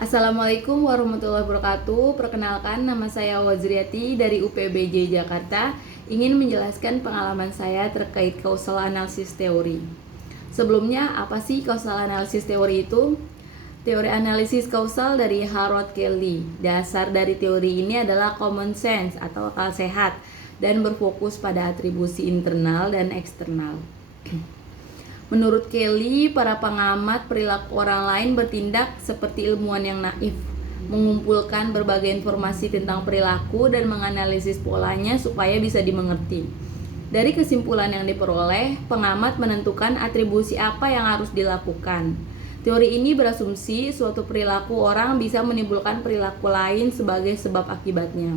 Assalamualaikum warahmatullahi wabarakatuh. Perkenalkan, nama saya Wazriati dari UPBJ Jakarta. Ingin menjelaskan pengalaman saya terkait causal analysis teori. Sebelumnya, apa sih causal analysis teori itu? Teori analisis kausal dari Harold Kelly. Dasar dari teori ini adalah common sense atau akal sehat dan berfokus pada atribusi internal dan eksternal. Menurut Kelly, para pengamat perilaku orang lain bertindak seperti ilmuwan yang naif, mengumpulkan berbagai informasi tentang perilaku dan menganalisis polanya supaya bisa dimengerti. Dari kesimpulan yang diperoleh, pengamat menentukan atribusi apa yang harus dilakukan. Teori ini berasumsi suatu perilaku orang bisa menimbulkan perilaku lain sebagai sebab akibatnya.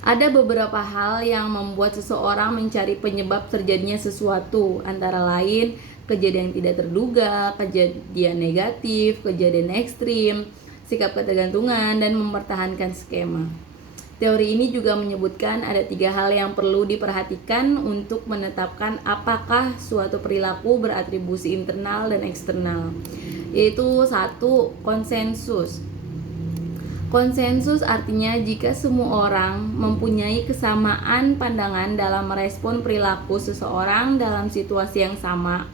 Ada beberapa hal yang membuat seseorang mencari penyebab terjadinya sesuatu, antara lain kejadian tidak terduga, kejadian negatif, kejadian ekstrim, sikap ketergantungan, dan mempertahankan skema. Teori ini juga menyebutkan ada 3 hal yang perlu diperhatikan untuk menetapkan apakah suatu perilaku beratribusi internal dan eksternal, yaitu 1. Konsensus. Konsensus artinya jika semua orang mempunyai kesamaan pandangan dalam merespon perilaku seseorang dalam situasi yang sama.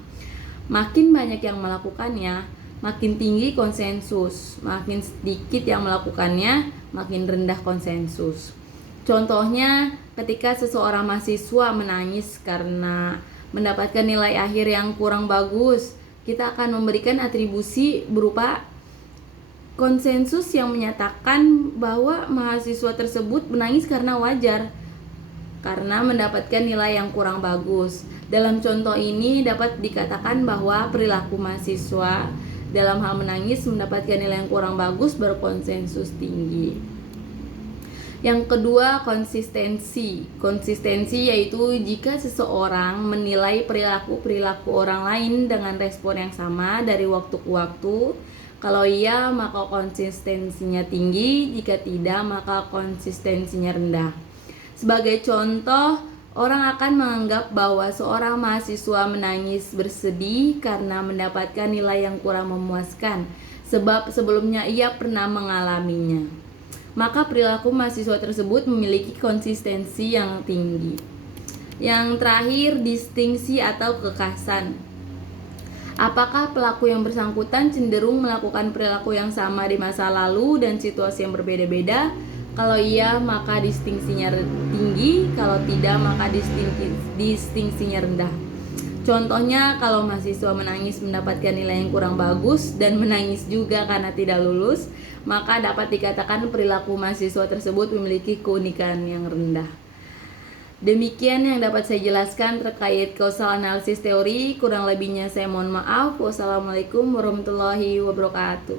Makin banyak yang melakukannya, makin tinggi konsensus. Makin sedikit yang melakukannya, makin rendah konsensus. Contohnya, ketika seseorang mahasiswa menangis karena mendapatkan nilai akhir yang kurang bagus, kita akan memberikan atribusi berupa konsensus yang menyatakan bahwa mahasiswa tersebut menangis karena wajar karena mendapatkan nilai yang kurang bagus. Dalam contoh ini dapat dikatakan bahwa perilaku mahasiswa dalam hal menangis mendapatkan nilai yang kurang bagus berkonsensus tinggi. Yang kedua, konsistensi. Konsistensi yaitu jika seseorang menilai perilaku orang lain dengan respon yang sama dari waktu ke waktu. Kalau iya, maka konsistensinya tinggi, jika tidak, maka konsistensinya rendah. Sebagai contoh, orang akan menganggap bahwa seorang mahasiswa menangis bersedih karena mendapatkan nilai yang kurang memuaskan, sebab sebelumnya ia pernah mengalaminya. Maka perilaku mahasiswa tersebut memiliki konsistensi yang tinggi. Yang terakhir, distingsi atau kekhasan. Apakah pelaku yang bersangkutan cenderung melakukan perilaku yang sama di masa lalu dan situasi yang berbeda-beda? Kalau iya, maka distingsinya tinggi. Kalau tidak, maka distingsinya rendah. Contohnya, kalau mahasiswa menangis mendapatkan nilai yang kurang bagus dan menangis juga karena tidak lulus, maka dapat dikatakan perilaku mahasiswa tersebut memiliki keunikan yang rendah. Demikian yang dapat saya jelaskan terkait causal analysis teori. Kurang lebihnya saya mohon maaf. Wassalamualaikum warahmatullahi wabarakatuh.